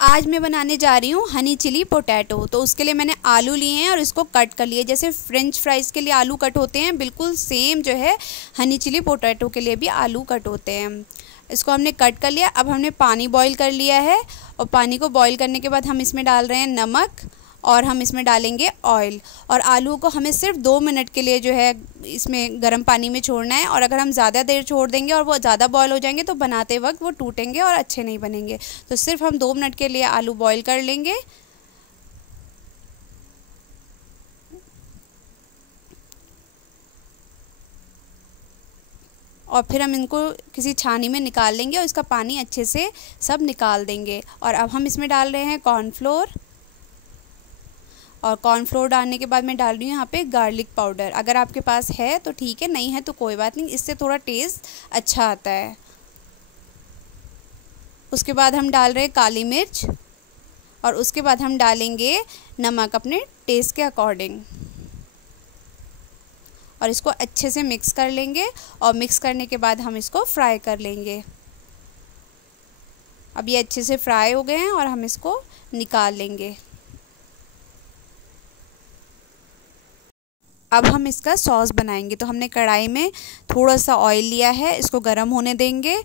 आज मैं बनाने जा रही हूँ हनी चिली पोटैटो। तो उसके लिए मैंने आलू लिए हैं और इसको कट कर लिए। जैसे फ्रेंच फ्राइज़ के लिए आलू कट होते हैं, बिल्कुल सेम जो है हनी चिली पोटैटो के लिए भी आलू कट होते हैं। इसको हमने कट कर लिया। अब हमने पानी बॉईल कर लिया है और पानी को बॉईल करने के बाद हम इसमें डाल रहे हैं नमक और हम इसमें डालेंगे ऑयल। और आलू को हमें सिर्फ 2 मिनट के लिए जो है इसमें गर्म पानी में छोड़ना है। और अगर हम ज़्यादा देर छोड़ देंगे और वो ज़्यादा बॉयल हो जाएंगे तो बनाते वक्त वो टूटेंगे और अच्छे नहीं बनेंगे। तो सिर्फ हम 2 मिनट के लिए आलू बॉईल कर लेंगे। और फिर हम इनको किसी छानी में निकाल लेंगे और इसका पानी अच्छे से सब निकाल देंगे। और अब हम इसमें डाल रहे हैं कॉर्नफ्लोर। और कॉर्नफ्लोर डालने के बाद मैं डाल रही हूँ यहाँ पे गार्लिक पाउडर। अगर आपके पास है तो ठीक है, नहीं है तो कोई बात नहीं, इससे थोड़ा टेस्ट अच्छा आता है। उसके बाद हम डाल रहे हैं काली मिर्च और उसके बाद हम डालेंगे नमक अपने टेस्ट के अकॉर्डिंग। और इसको अच्छे से मिक्स कर लेंगे और मिक्स करने के बाद हम इसको फ्राई कर लेंगे। अब ये अच्छे से फ्राई हो गए हैं और हम इसको निकाल लेंगे। अब हम इसका सॉस बनाएंगे। तो हमने कढ़ाई में थोड़ा सा ऑयल लिया है, इसको गर्म होने देंगे।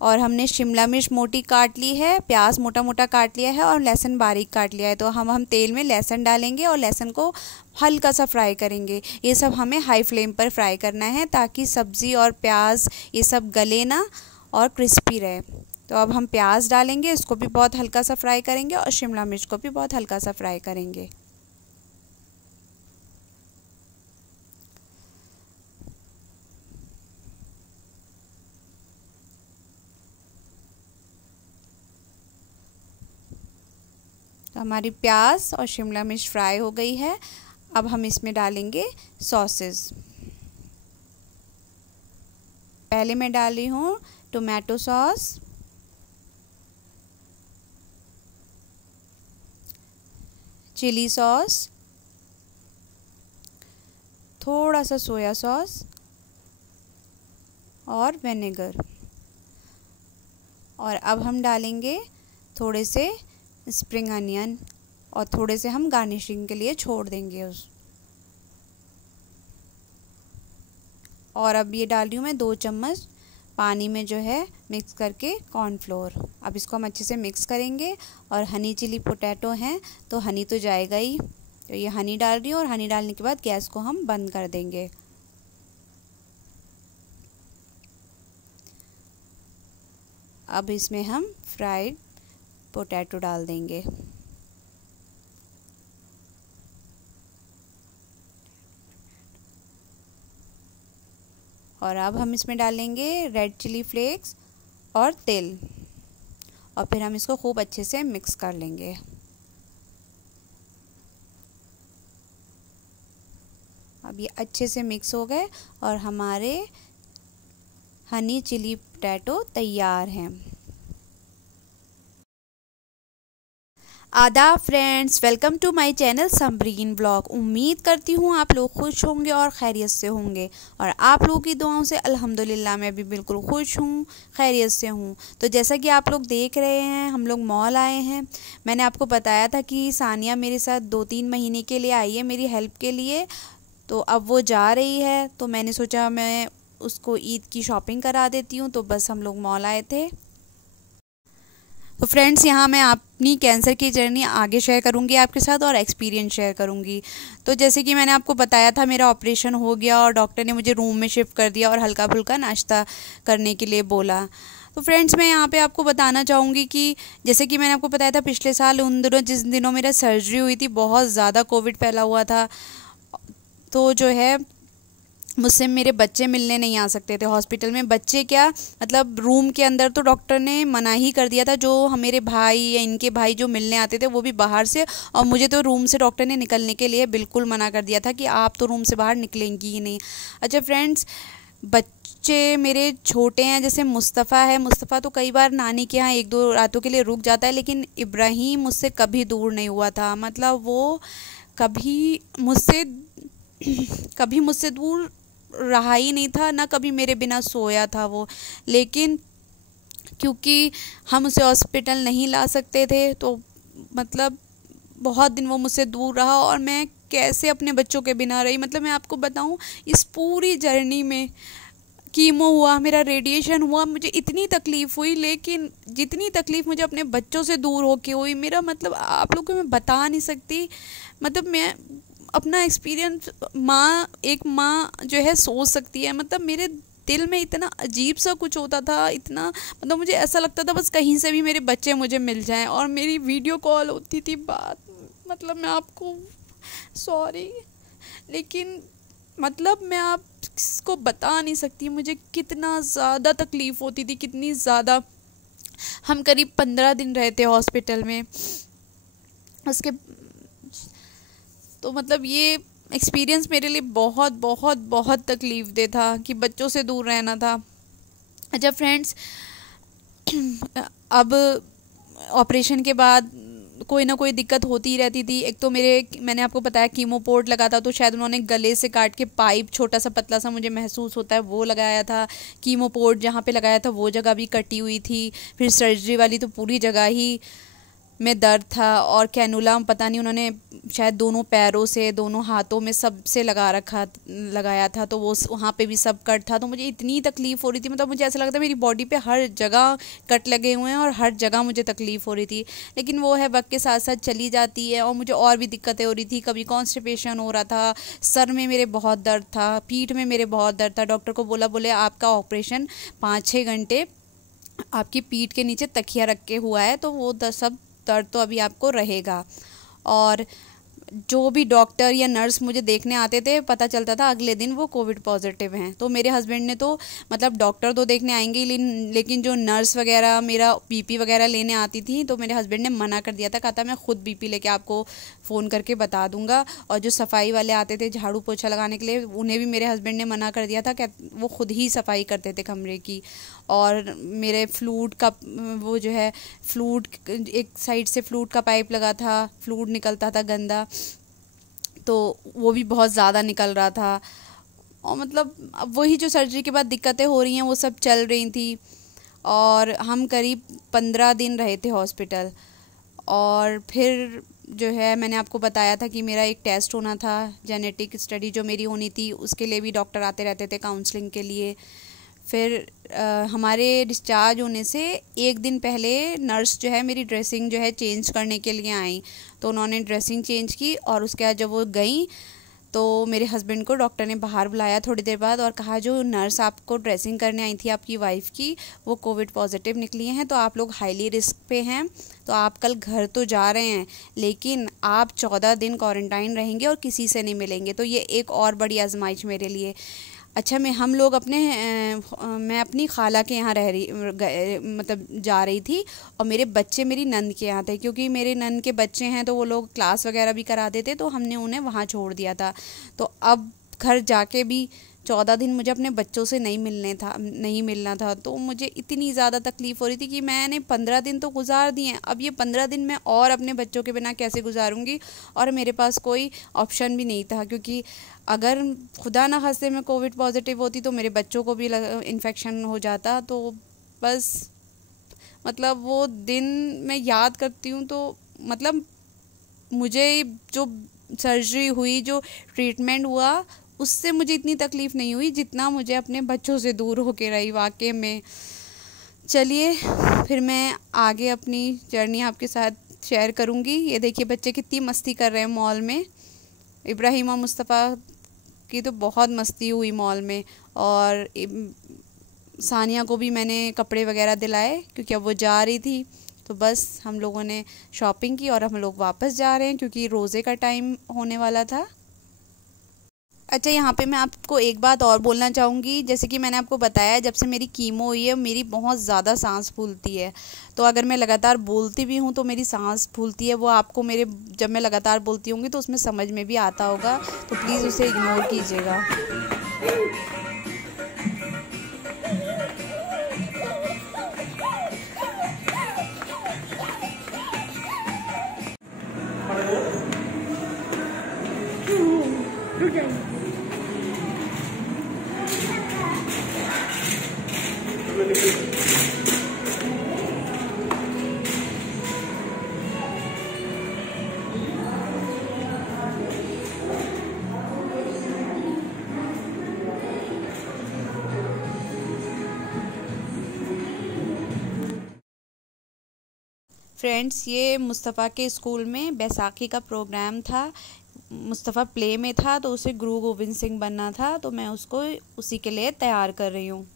और हमने शिमला मिर्च मोटी काट ली है, प्याज मोटा मोटा काट लिया है और लहसुन बारीक काट लिया है। तो हम तेल में लहसुन डालेंगे और लहसुन को हल्का सा फ्राई करेंगे। ये सब हमें हाई फ्लेम पर फ्राई करना है ताकि सब्ज़ी और प्याज ये सब गले ना और क्रिस्पी रहे। तो अब हम प्याज डालेंगे, इसको भी बहुत हल्का सा फ्राई करेंगे और शिमला मिर्च को भी बहुत हल्का सा फ्राई करेंगे। तो हमारी प्याज और शिमला मिर्च फ्राई हो गई है। अब हम इसमें डालेंगे सॉसेस। पहले मैं डाल रही हूँ टोमेटो सॉस, चिली सॉस, थोड़ा सा सोया सॉस और विनेगर। और अब हम डालेंगे थोड़े से स्प्रिंग अनियन और थोड़े से हम गार्निशिंग के लिए छोड़ देंगे उस। और अब ये डाल रही हूँ मैं 2 चम्मच पानी में जो है मिक्स करके कॉर्नफ्लोर। अब इसको हम अच्छे से मिक्स करेंगे। और हनी चिली पोटैटो हैं तो हनी तो जाएगा ही, तो ये हनी डाल रही हूँ। और हनी डालने के बाद गैस को हम बंद कर देंगे। अब इसमें हम फ्राइड पोटैटो डाल देंगे। और अब हम इसमें डालेंगे रेड चिली फ्लेक्स और तिल। और फिर हम इसको खूब अच्छे से मिक्स कर लेंगे। अब ये अच्छे से मिक्स हो गए और हमारे हनी चिली पोटैटो तैयार हैं। आदाब friends, welcome to my channel Samreen blog. उम्मीद करती हूँ आप लोग खुश होंगे और खैरियत से होंगे। और आप लोगों की दुआओं से अल्हम्दुलिल्लाह मैं भी बिल्कुल खुश हूँ, खैरियत से हूँ। तो जैसा कि आप लोग देख रहे हैं, हम लोग मॉल आए हैं। मैंने आपको बताया था कि सानिया मेरे साथ 2-3 महीने के लिए आई है मेरी हेल्प के लिए। तो अब वो जा रही है तो मैंने सोचा मैं उसको ईद की शॉपिंग करा देती हूँ। तो बस हम लोग मॉल आए थे। तो फ्रेंड्स, यहाँ मैं अपनी कैंसर की जर्नी आगे शेयर करूँगी आपके साथ और एक्सपीरियंस शेयर करूँगी। तो जैसे कि मैंने आपको बताया था, मेरा ऑपरेशन हो गया और डॉक्टर ने मुझे रूम में शिफ्ट कर दिया और हल्का फुल्का नाश्ता करने के लिए बोला। तो फ्रेंड्स, मैं यहाँ पे आपको बताना चाहूँगी कि जैसे कि मैंने आपको बताया था पिछले साल उन दिनों जिस दिनों मेरा सर्जरी हुई थी, बहुत ज़्यादा कोविड फैला हुआ था। तो जो है मुझसे मेरे बच्चे मिलने नहीं आ सकते थे हॉस्पिटल में। बच्चे क्या, मतलब रूम के अंदर तो डॉक्टर ने मना ही कर दिया था। जो मेरे भाई या इनके भाई जो मिलने आते थे वो भी बाहर से, और मुझे तो रूम से डॉक्टर ने निकलने के लिए बिल्कुल मना कर दिया था कि आप तो रूम से बाहर निकलेंगी ही नहीं। अच्छा फ्रेंड्स, बच्चे मेरे छोटे हैं, जैसे मुस्तफ़ा है, मुस्तफ़ा तो कई बार नानी के यहाँ 1-2 रातों के लिए रुक जाता है, लेकिन इब्राहिम मुझसे कभी दूर नहीं हुआ था। मतलब वो कभी मुझसे कभी मुझसे दूर रहा ही नहीं था, ना कभी मेरे बिना सोया था वो। लेकिन क्योंकि हम उसे हॉस्पिटल नहीं ला सकते थे, तो मतलब बहुत दिन वो मुझसे दूर रहा और मैं कैसे अपने बच्चों के बिना रही। मतलब मैं आपको बताऊं, इस पूरी जर्नी में कीमो हुआ, मेरा रेडिएशन हुआ, मुझे इतनी तकलीफ़ हुई, लेकिन जितनी तकलीफ़ मुझे अपने बच्चों से दूर होके हुई, मेरा मतलब आप लोगों को मैं बता नहीं सकती। मतलब मैं अपना एक्सपीरियंस, एक माँ जो है सोच सकती है। मतलब मेरे दिल में इतना अजीब सा कुछ होता था, इतना मतलब मुझे ऐसा लगता था बस कहीं से भी मेरे बच्चे मुझे मिल जाएं, और मेरी वीडियो कॉल होती थी बात। मतलब मैं आपको सॉरी, लेकिन मतलब मैं आपको बता नहीं सकती मुझे कितना ज़्यादा तकलीफ़ होती थी, कितनी ज़्यादा। हम करीब 15 दिन रहे थे हॉस्पिटल में उसके। तो मतलब ये एक्सपीरियंस मेरे लिए बहुत बहुत बहुत तकलीफ़ दे था कि बच्चों से दूर रहना था। अच्छा फ्रेंड्स, अब ऑपरेशन के बाद कोई ना कोई दिक्कत होती ही रहती थी। एक तो मैंने आपको बताया कीमो पोर्ट लगा था, तो शायद उन्होंने गले से काट के पाइप छोटा सा पतला सा मुझे महसूस होता है वो लगाया था। कीमो पोर्ट जहाँ पे लगाया था वो जगह भी कटी हुई थी। फिर सर्जरी वाली तो पूरी जगह ही में दर्द था, और कैनुला पता नहीं उन्होंने शायद दोनों पैरों से, दोनों हाथों में सबसे लगाया था, तो वो वहाँ पे भी सब कट था। तो मुझे इतनी तकलीफ़ हो रही थी, मतलब मुझे ऐसा लगता है मेरी बॉडी पे हर जगह कट लगे हुए हैं और हर जगह मुझे तकलीफ़ हो रही थी। लेकिन वो है वक्त के साथ साथ चली जाती है। और मुझे और भी दिक्कतें हो रही थी, कभी कॉन्स्टिपेशन हो रहा था, सर में मेरे बहुत दर्द था, पीठ में मेरे बहुत दर्द था। डॉक्टर को बोले आपका ऑपरेशन 5-6 घंटे आपकी पीठ के नीचे तकिया रख के हुआ है, तो वो सब दर्द तो अभी आपको रहेगा। और जो भी डॉक्टर या नर्स मुझे देखने आते थे, पता चलता था अगले दिन वो कोविड पॉजिटिव हैं। तो मेरे हस्बैंड ने तो मतलब डॉक्टर तो देखने आएंगे ही, लेकिन जो नर्स वगैरह मेरा बीपी वगैरह लेने आती थी, तो मेरे हस्बैंड ने मना कर दिया था। कहा था मैं खुद बीपी लेके आपको फ़ोन करके बता दूंगा। और जो सफाई वाले आते थे झाड़ू पोछा लगाने के लिए, उन्हें भी मेरे हस्बैंड ने मना कर दिया था कि वो खुद ही सफाई करते थे कमरे की। और मेरे फ्लूड का वो जो है फ्लूड, एक साइड से फ्लूड का पाइप लगा था, फ्लूड निकलता था गंदा, तो वो भी बहुत ज़्यादा निकल रहा था। और मतलब अब वही जो सर्जरी के बाद दिक्कतें हो रही हैं वो सब चल रही थी। और हम करीब 15 दिन रहे थे हॉस्पिटल। और फिर जो है मैंने आपको बताया था कि मेरा एक टेस्ट होना था, जेनेटिक स्टडी जो मेरी होनी थी, उसके लिए भी डॉक्टर आते रहते थे काउंसलिंग के लिए। फिर हमारे डिस्चार्ज होने से एक दिन पहले नर्स जो है मेरी ड्रेसिंग जो है चेंज करने के लिए आई। तो उन्होंने ड्रेसिंग चेंज की, और उसके बाद जब वो गई तो मेरे हस्बैंड को डॉक्टर ने बाहर बुलाया थोड़ी देर बाद और कहा जो नर्स आपको ड्रेसिंग करने आई थी आपकी वाइफ़ की, वो कोविड पॉजिटिव निकली हैं, तो आप लोग हाईली रिस्क पे हैं। तो आप कल घर तो जा रहे हैं, लेकिन आप 14 दिन क्वारंटाइन रहेंगे और किसी से नहीं मिलेंगे। तो ये एक और बड़ी आजमाइश मेरे लिए। अच्छा, मैं अपनी खाला के यहाँ मतलब जा रही थी, और मेरे बच्चे मेरी नंद के यहाँ थे, क्योंकि मेरे नंद के बच्चे हैं तो वो लोग क्लास वगैरह भी कराते थे, तो हमने उन्हें वहाँ छोड़ दिया था। तो अब घर जाके भी 14 दिन मुझे अपने बच्चों से नहीं मिलना था। तो मुझे इतनी ज़्यादा तकलीफ़ हो रही थी कि मैंने 15 दिन तो गुजार दिए हैं, अब ये 15 दिन मैं और अपने बच्चों के बिना कैसे गुजारूंगी। और मेरे पास कोई ऑप्शन भी नहीं था, क्योंकि अगर खुदा ना खास्ते में कोविड पॉजिटिव होती तो मेरे बच्चों को भी इन्फेक्शन हो जाता। तो बस मतलब वो दिन मैं याद करती हूँ तो मतलब मुझे जो सर्जरी हुई, जो ट्रीटमेंट हुआ, उससे मुझे इतनी तकलीफ़ नहीं हुई जितना मुझे अपने बच्चों से दूर होके रही वाकई में। चलिए फिर मैं आगे अपनी जर्नी आपके साथ शेयर करूँगी। ये देखिए बच्चे कितनी मस्ती कर रहे हैं मॉल में। इब्राहिम और मुस्तफ़ा की तो बहुत मस्ती हुई मॉल में। और सानिया को भी मैंने कपड़े वगैरह दिलाए क्योंकि अब वो जा रही थी। तो बस हम लोगों ने शॉपिंग की और हम लोग वापस जा रहे हैं क्योंकि रोज़े का टाइम होने वाला था। अच्छा, यहाँ पे मैं आपको एक बात और बोलना चाहूँगी। जैसे कि मैंने आपको बताया, जब से मेरी कीमो हुई है मेरी बहुत ज़्यादा सांस फूलती है। तो अगर मैं लगातार बोलती भी हूँ तो मेरी सांस फूलती है। वो आपको जब मैं लगातार बोलती होंगी तो उसमें समझ में भी आता होगा, तो प्लीज़ उसे इग्नोर कीजिएगा। फ्रेंड्स, ये मुस्तफ़ा के स्कूल में बैसाखी का प्रोग्राम था। मुस्तफ़ा प्ले में था तो उसे गुरु गोविंद सिंह बनना था, तो मैं उसको उसी के लिए तैयार कर रही हूँ।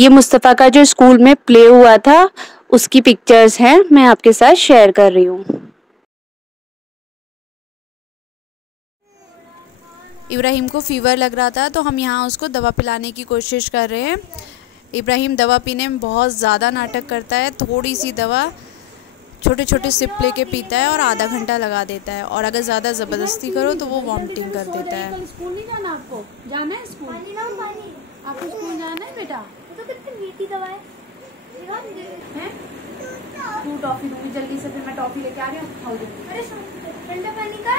ये मुस्तफ़ा का जो स्कूल में प्ले हुआ था उसकी पिक्चर्स हैं, मैं आपके साथ शेयर कर रही हूँ। इब्राहिम को फीवर लग रहा था तो हम यहाँ उसको दवा पिलाने की कोशिश कर रहे हैं। इब्राहिम दवा पीने में बहुत ज़्यादा नाटक करता है। थोड़ी सी दवा छोटे छोटे सिप लेके पीता है और आधा घंटा लगा देता है, और अगर ज़्यादा ज़बरदस्ती करो तो वो वॉमिटिंग कर देता है। स्कूल नहीं जाना आपको? जाना है स्कूल? आपको स्कूल जाना है बेटा? तो कितनी मीठी दवा है। तू टॉफी दूंगी जल्दी से, फिर मैं टॉफी लेके आ रही हूँ, खाओ जल्दी। अरे ठंडा पानी का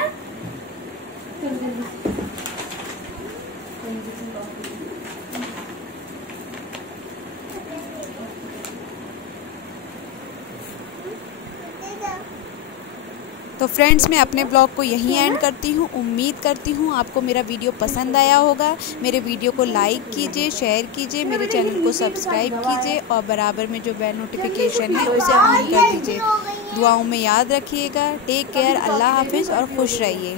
तो फ्रेंड्स, मैं अपने ब्लॉग को यहीं एंड करती हूँ। उम्मीद करती हूँ आपको मेरा वीडियो पसंद आया होगा। मेरे वीडियो को लाइक कीजिए, शेयर कीजिए, मेरे चैनल को सब्सक्राइब कीजिए और बराबर में जो बेल नोटिफिकेशन है उसे ऑन कर दीजिए। दुआओं में याद रखिएगा। टेक केयर, अल्लाह हाफिज़ और खुश रहिए।